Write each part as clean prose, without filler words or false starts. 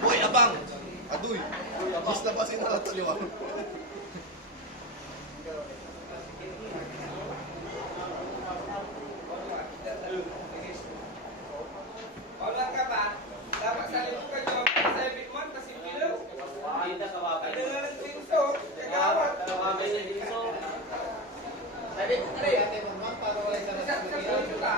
Boy, abang! Aduy! Mas labasin na lang taliwa. Wala ka ba? Dapat sa lito ka nyo, 7 months, kasi pilaw. Ada nga ng pinso, kagawat. Sabi ko kare, sa pinso ka.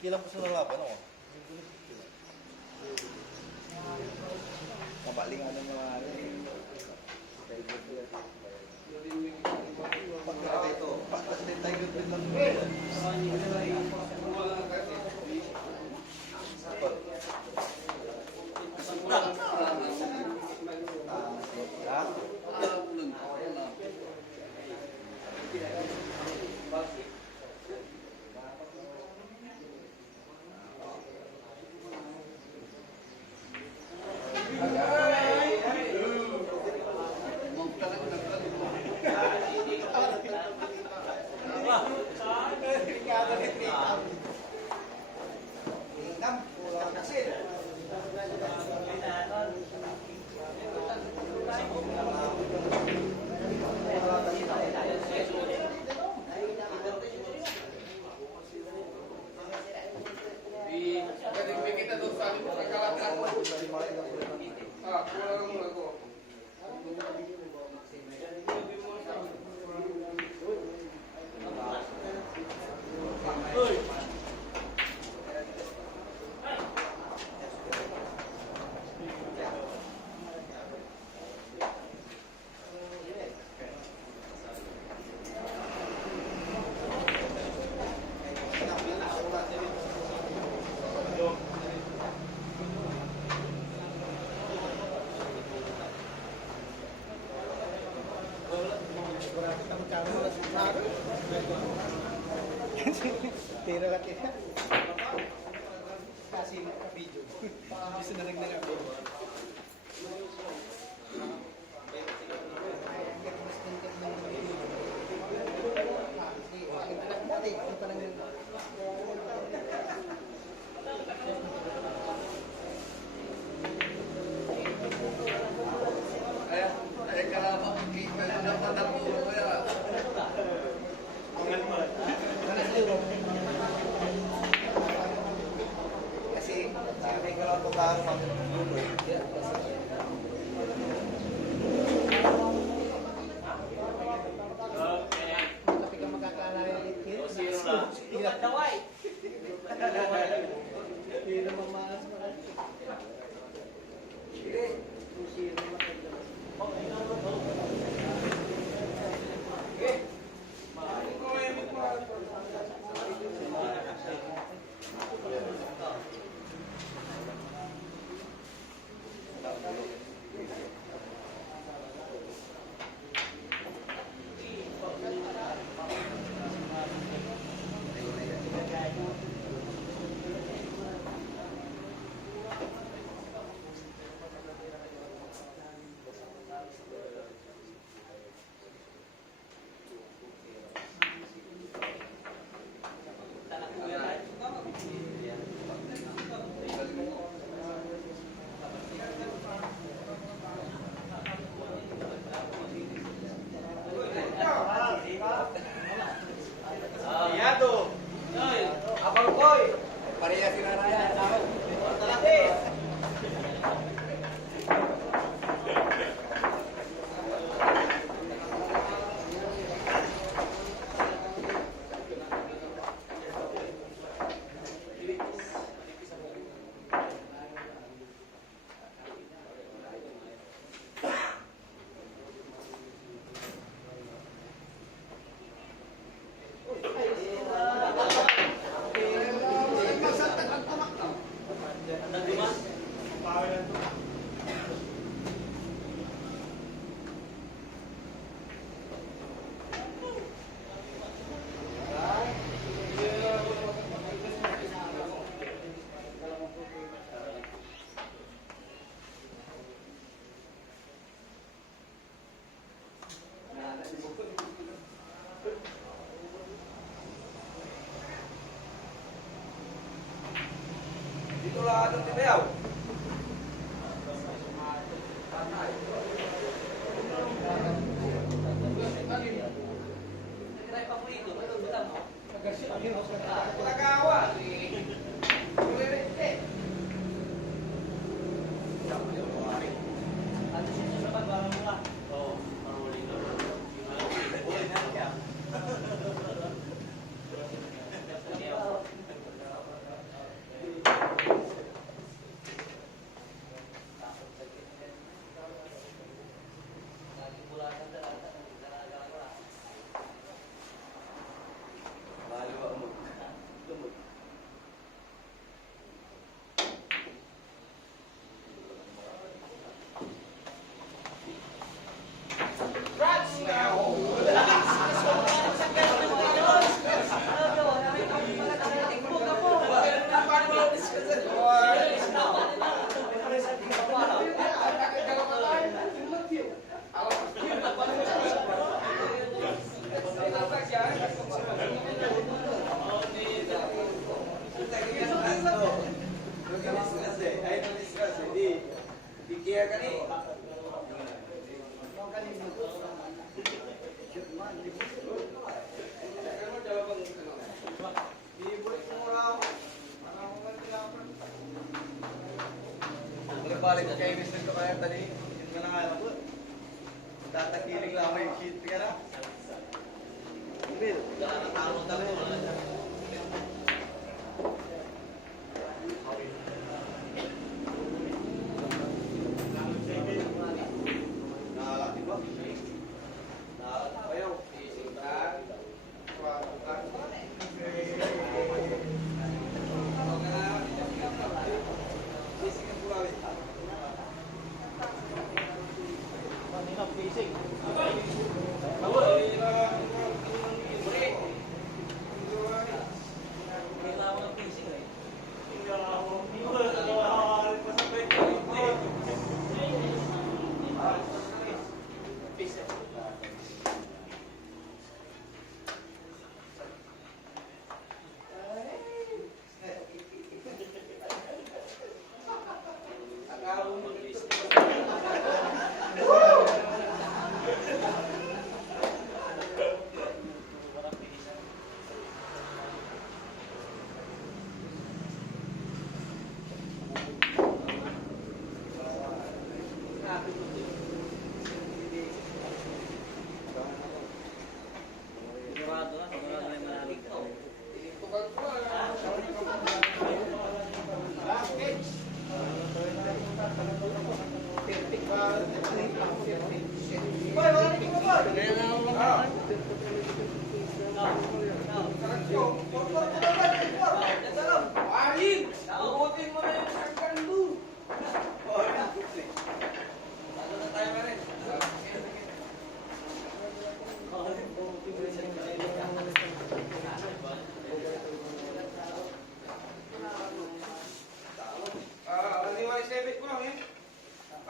Ilang po sa nalaban ako? Kabalingan ng mga pagkakita dito. Patas din tayo din lang. Berarti kamu udah susah. Tira ka tira. Kasi video. Bisa na nagnaga video. Kasi sabi ko lang bago mag-dulo. Tapi ka magkakalaya dito. Lukat daway. Tira mamaas mo. Abang boy. Pareha si Naraya. Talaki. Dito lang ang tibayaw. Pagkakawa. Balik ka kayo gusto ko kaya tadi. Yun nga nga ako. Tatakiling lang ako yung sheet ka na. Bill, nakakatalo talaga. Nakalaki ba? Nakalaki ba yun? Ising ka. Basic. Boy, wala rin ko, boy. Ah. Arin! Ubutin mo na yung shotgun mo. Ano yung mga isebit mo lang,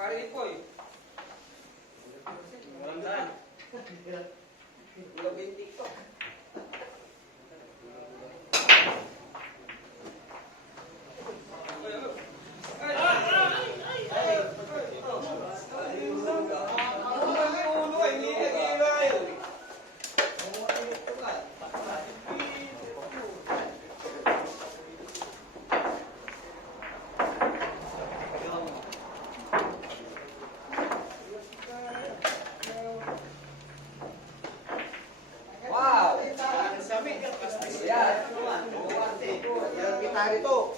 Pare Ipoy. Ulo 20 ko. Wow! Yan. Yan, kita rito.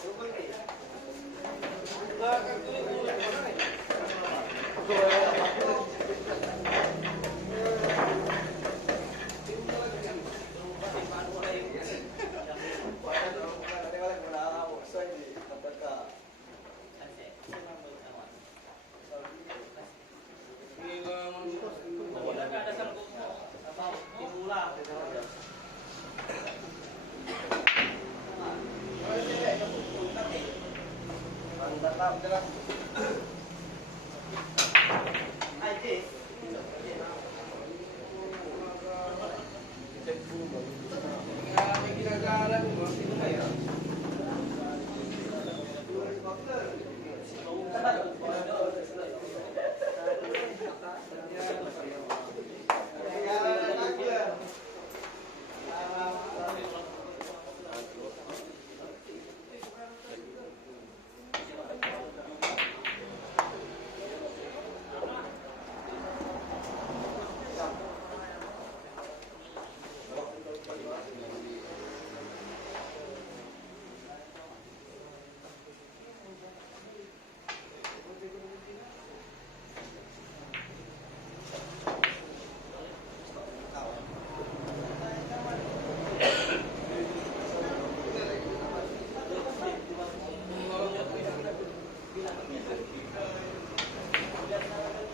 May ginagalan mo, sino ba yan?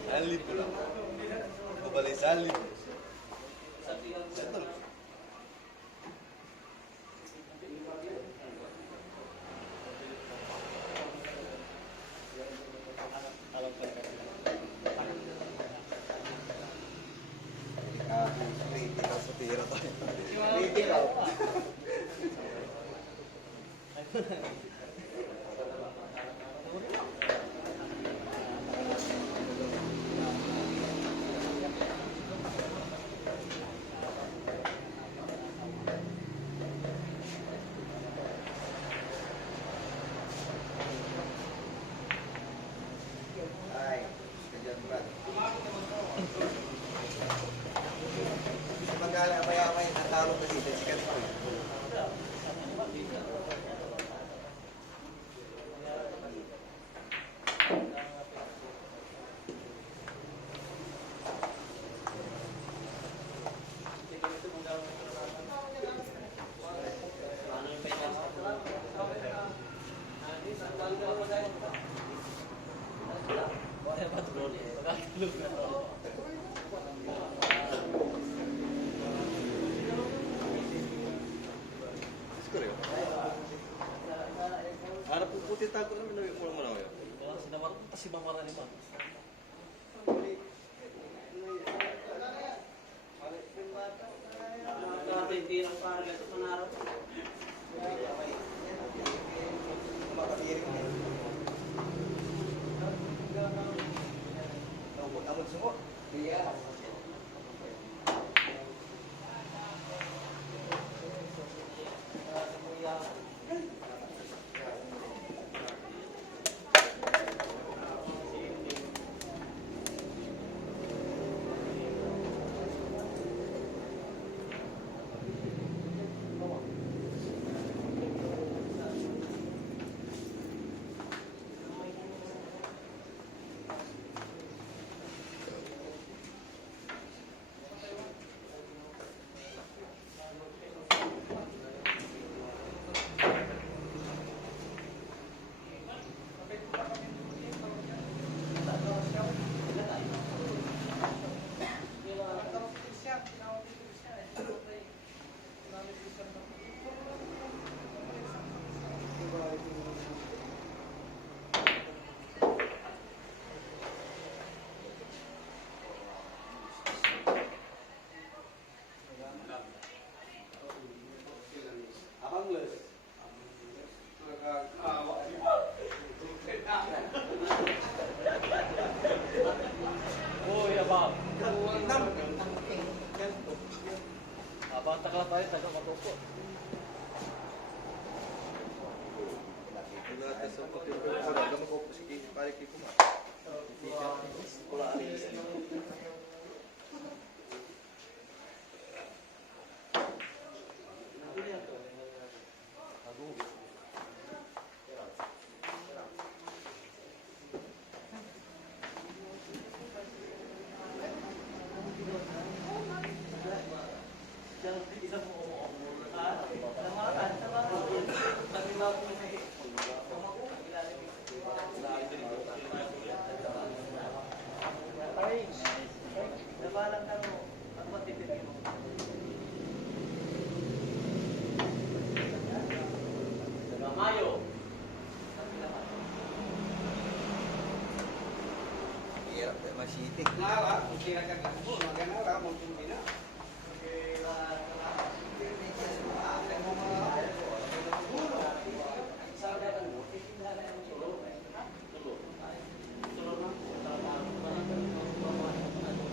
Salib ko lang. Kabalay salib. Ay, kajang berat. Magkala maya-maya natalo kasi sikat pa. Harap po puti tago namin na yung mo na yun. Si Bang ni Bang. Hindi lang para sa panarap. Iya. ba? Nam. Ganito. Abang takla tayo, taga matupo. Wala sa pagkiro ko wala gamot ko si pare kiko ma. Wala alis. Mayo. Hirap na masiti. Nara, kung kinakan ka po, maganara, magtuloy na.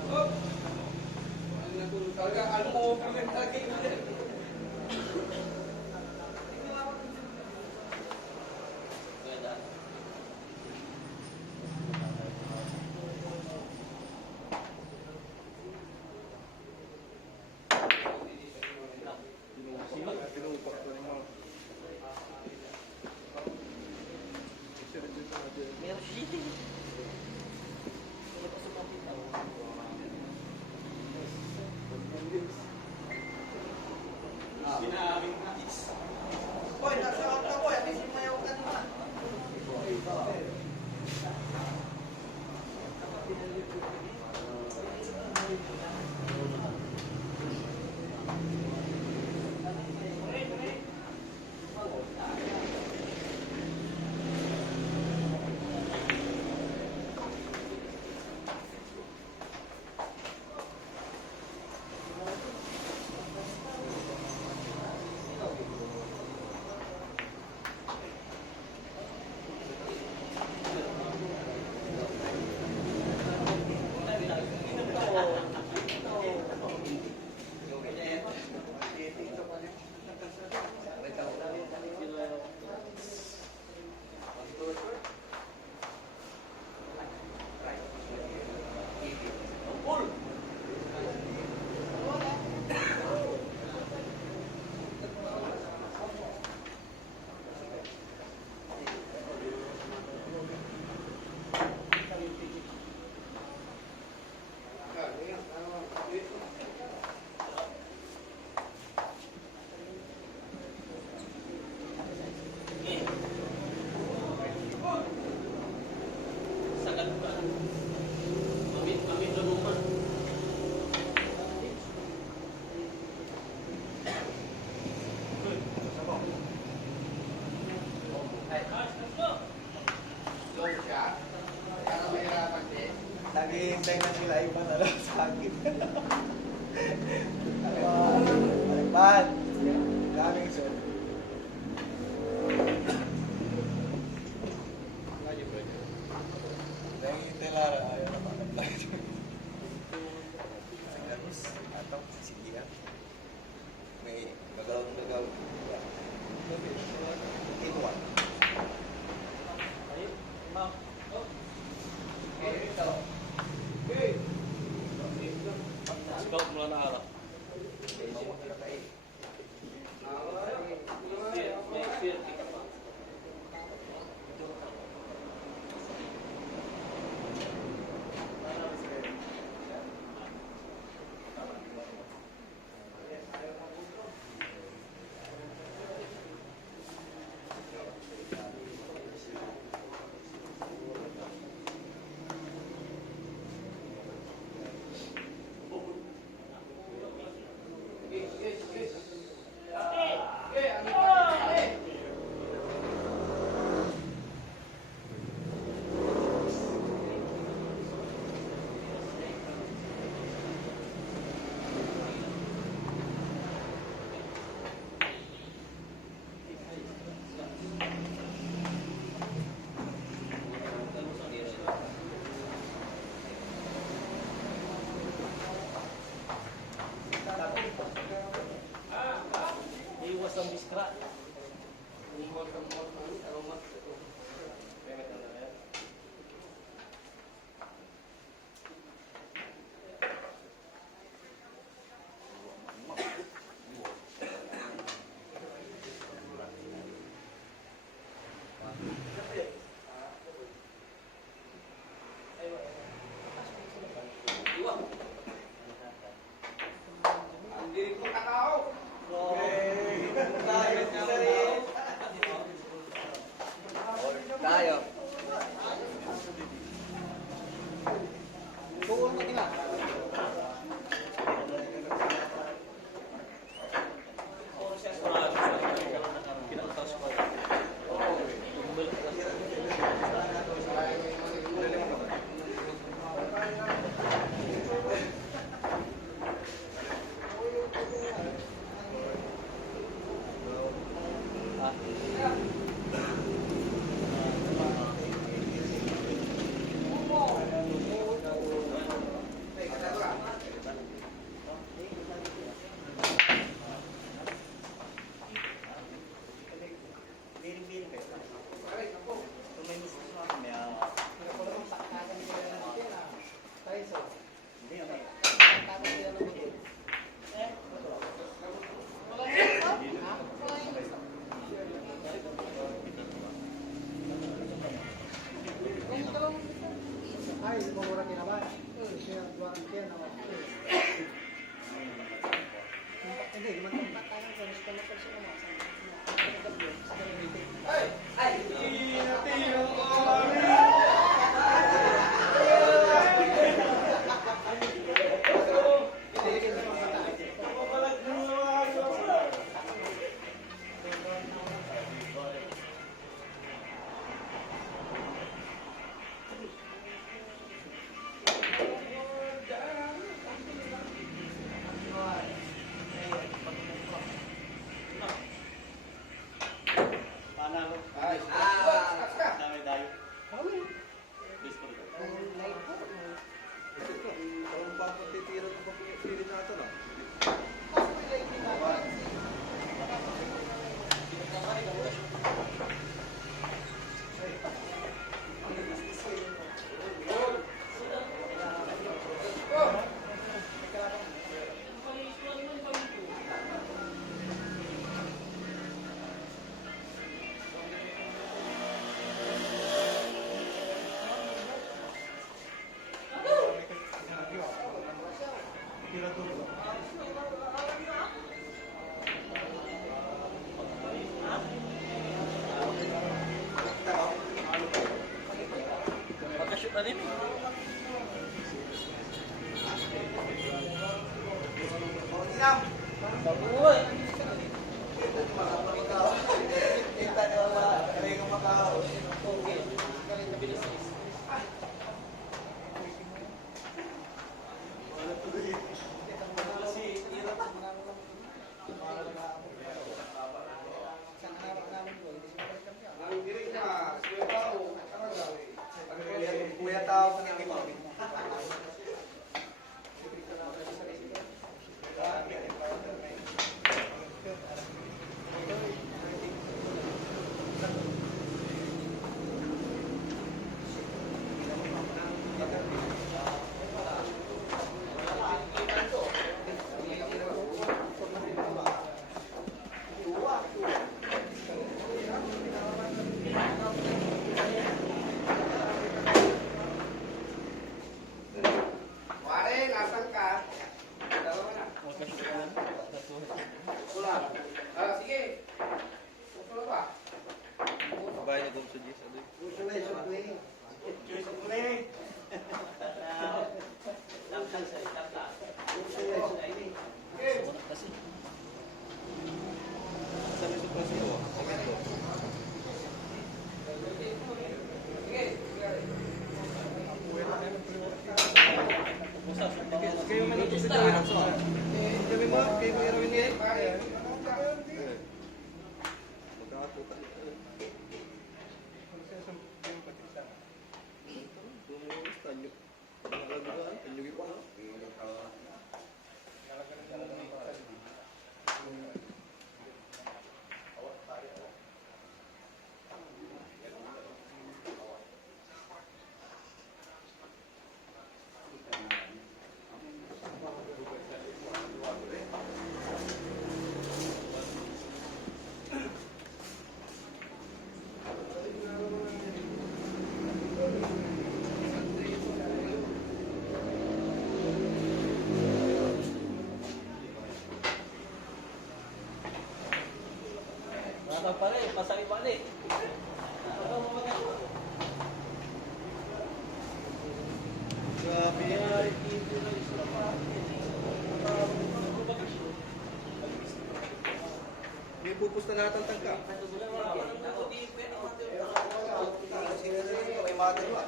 Oh! Ano na po, talaga, ano mo, pagod talaga yun. Tinupak ko mo. Meron siya. Sinabing is. Boy, nasa auto ko, at least mayaw ka naman. Naghihintay na sila iba na lang sa akin. Alekban! Daming sir. Naghihintay Lara, ayaw na mag-apply. Sagabos, atong, sige yan. May magaw-magaw. Inuwan. Ayun, ma'am. Scout mula na harap. May swerte ka pa. Hindi, ano yun? Tapos sila ng mga. Wala na ito? Ha? Wala yun. Kung ito lang. Ay, mura kinaman. Siya buwan siya na. Hindi, magtampak tayo sa gusto na pag siya naman. Panalo. Ay, Dami tayo. Kami. Please ko rin. Light po. Ito, parang papatitira ng papilit natin ah. Pagka-shoot na rin. Babuhay. Kita niyo ba? Kaya kang makao. Kuya tao sa nang iba. Wari, nasan ka? Dalawa na. Wala. Sige. Wala ba? Babae na doon sa Jis. Suwe, suwe. Choice of play. Suwe, suwe. Sa may suprasiyo. Kayo man ito sa gawin ang soal. Kami mo, kayo mo irawin niya. Magkakatukan. Tanyo. Nalagagaan. Tanyo ipa. Matang pa rin. Pasari pa rin. Grabe yan. May pupusta lahat ang tangka. May mother ba?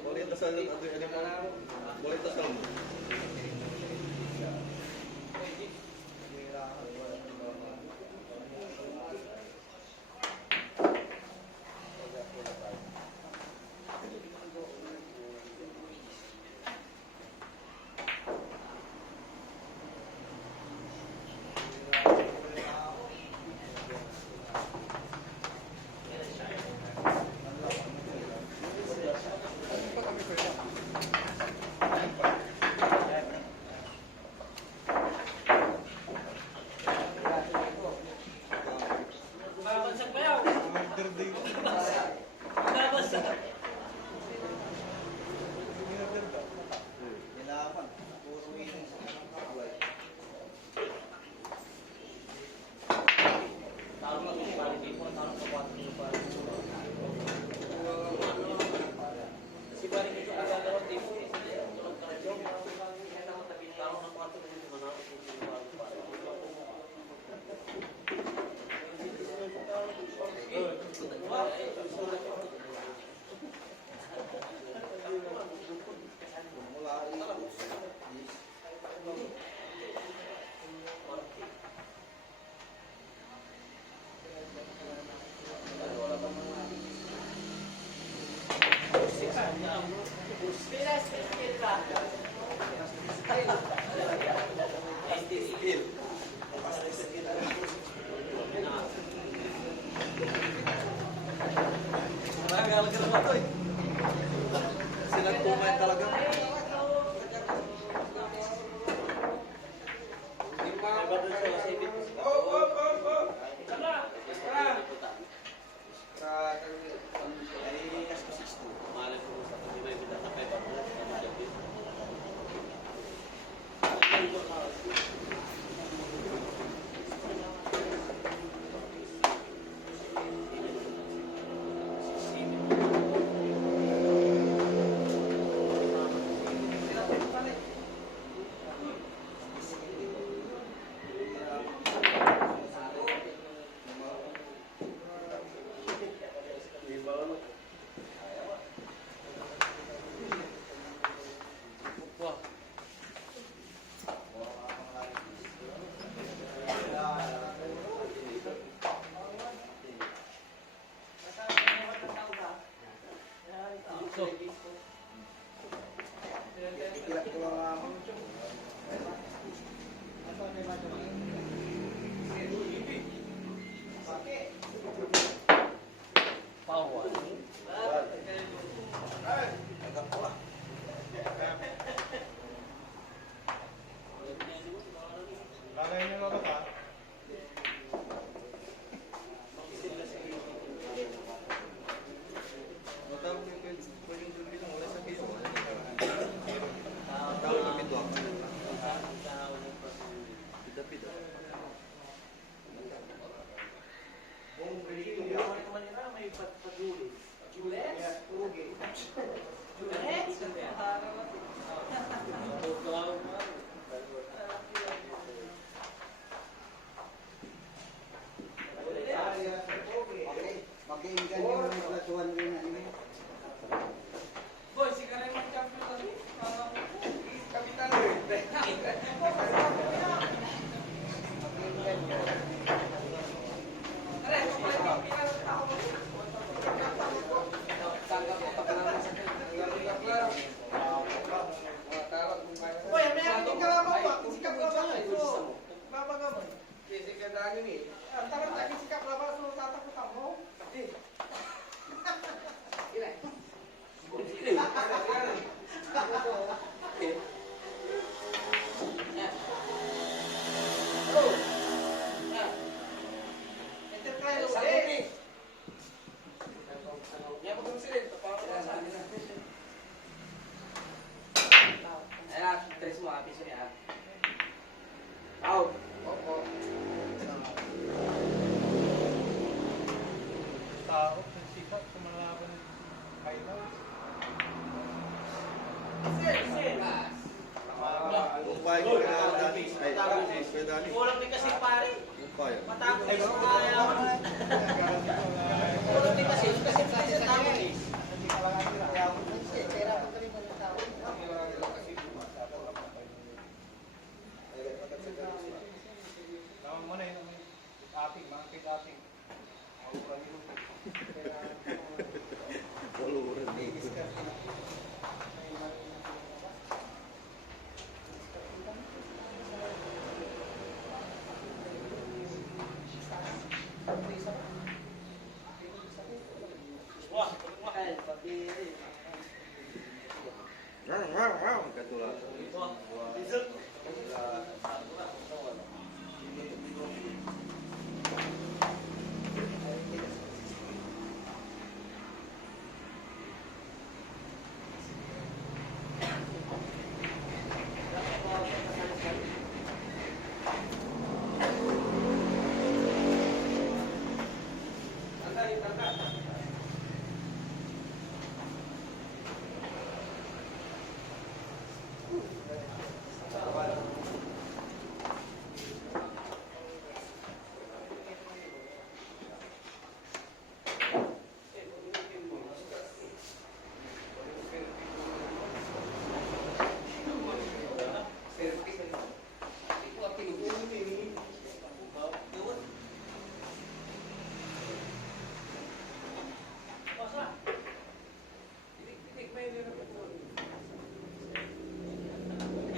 Boleh tasal, ada mo? Boleh tasal mo? hindi mo tayo sa 4 yung pare. Kasi pare dito agad-agad din mo. Tulad ka rin yung tabi tao ng 4 yung manapos yung pare. Sila tumay talaga. Boy, si Karay mag-champion kami. Kapitan. Boy, may aking kalabaw ba? Sikap laban ay so. Babagaboy. Kasi kadangin eh. Takot lagi sikap laban so tatakutan mo. Enterprise ulit. Yan mo kung silid. Ayan, tres mo. Piso niya. Out. Opo. Tao, nagsikap, kumalaban ng kailan. Umpay ko kaya dati. Ay, pwede dati. Kulang din kasi pare. Umpay. Matapos ay sumayawan. Kulang din kasi pwede sa tao eh. Naman mo na yun, ating, mga ating. Katulad. palitan ka.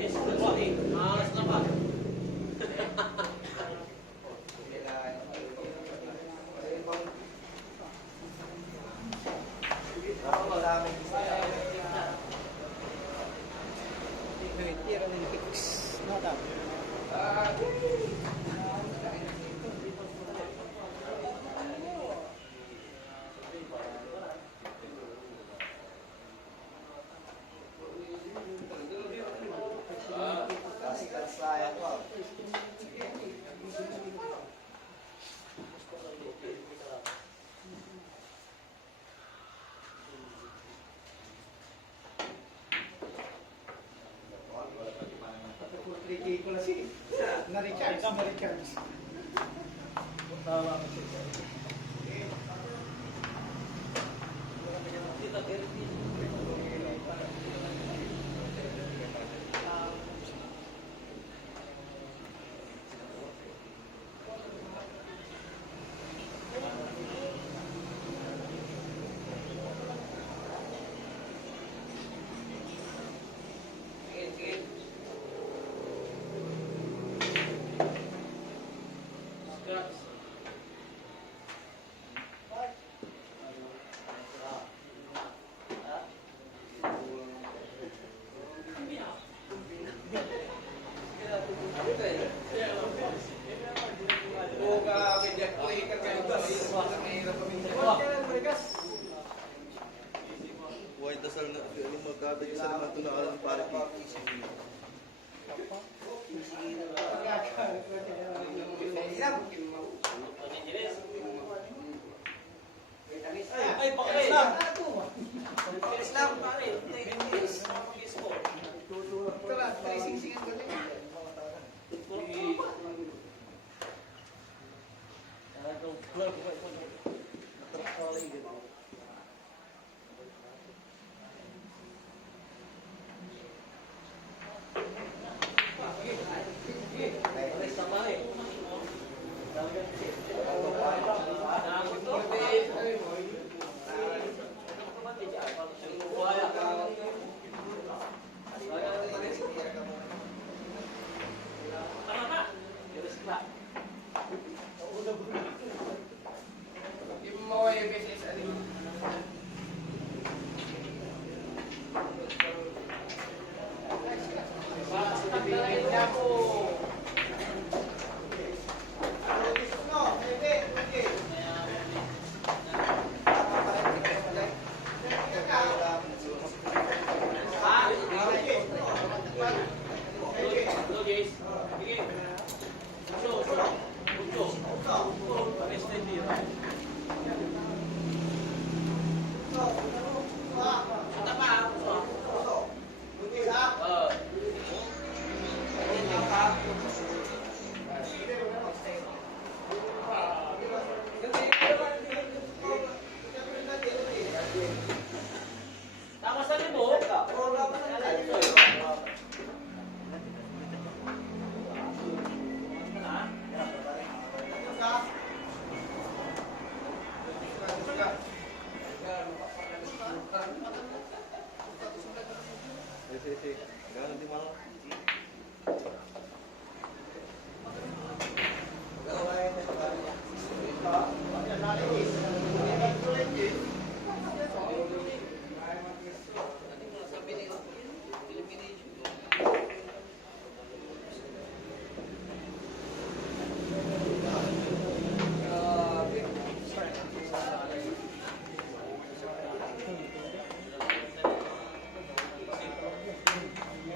Yes, good. Malas na ba? Na-recharge. Buhay dasal na ano magkabig sa naman ito na alam para Ay, pakilis lang. Pakilis lang, pare. Pakilis mo. Pakilis lang, pare. Tama sa libo. Ganun di mo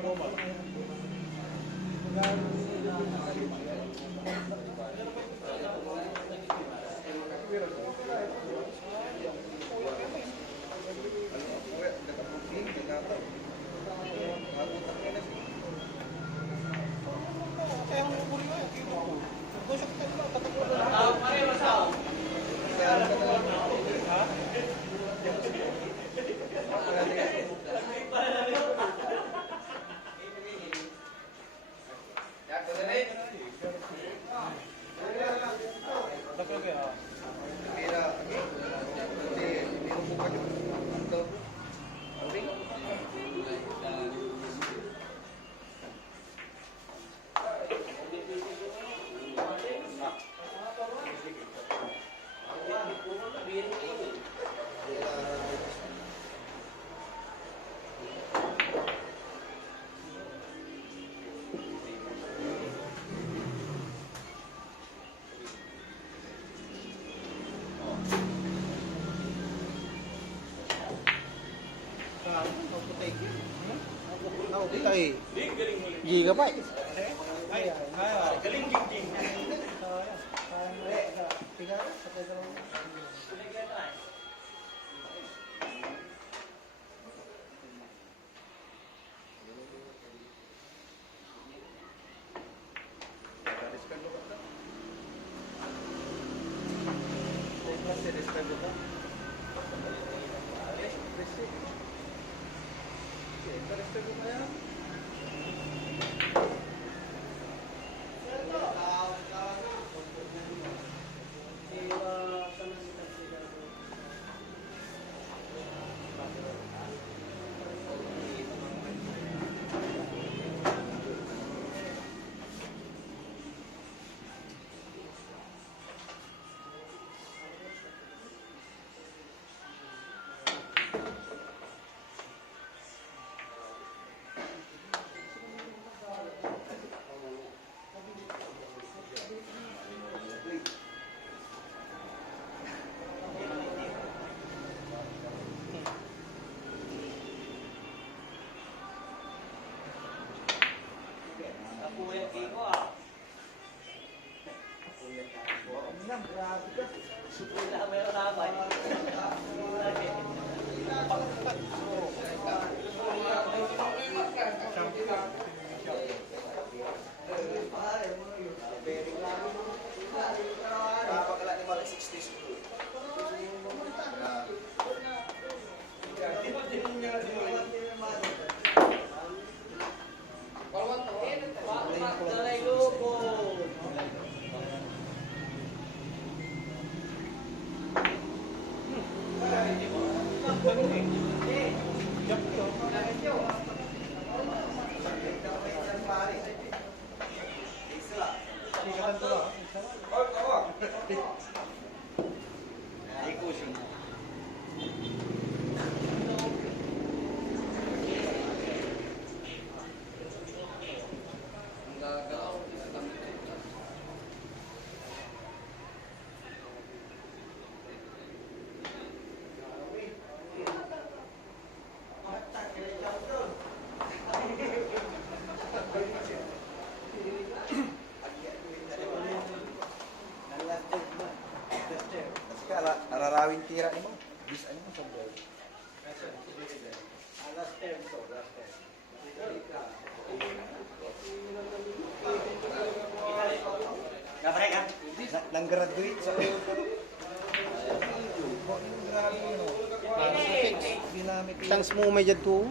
Normal. Ako, kita eh. Gigabyte. Galing jing-jing. Kuya Kiko ah. Wala may ulamay. Napakala ni Malik 60s. Taray lupo. Ararawin tira ni mo. Bis ano mo sobrang. Kapre ka? Nang graduate sa Thanks mo may jad ko.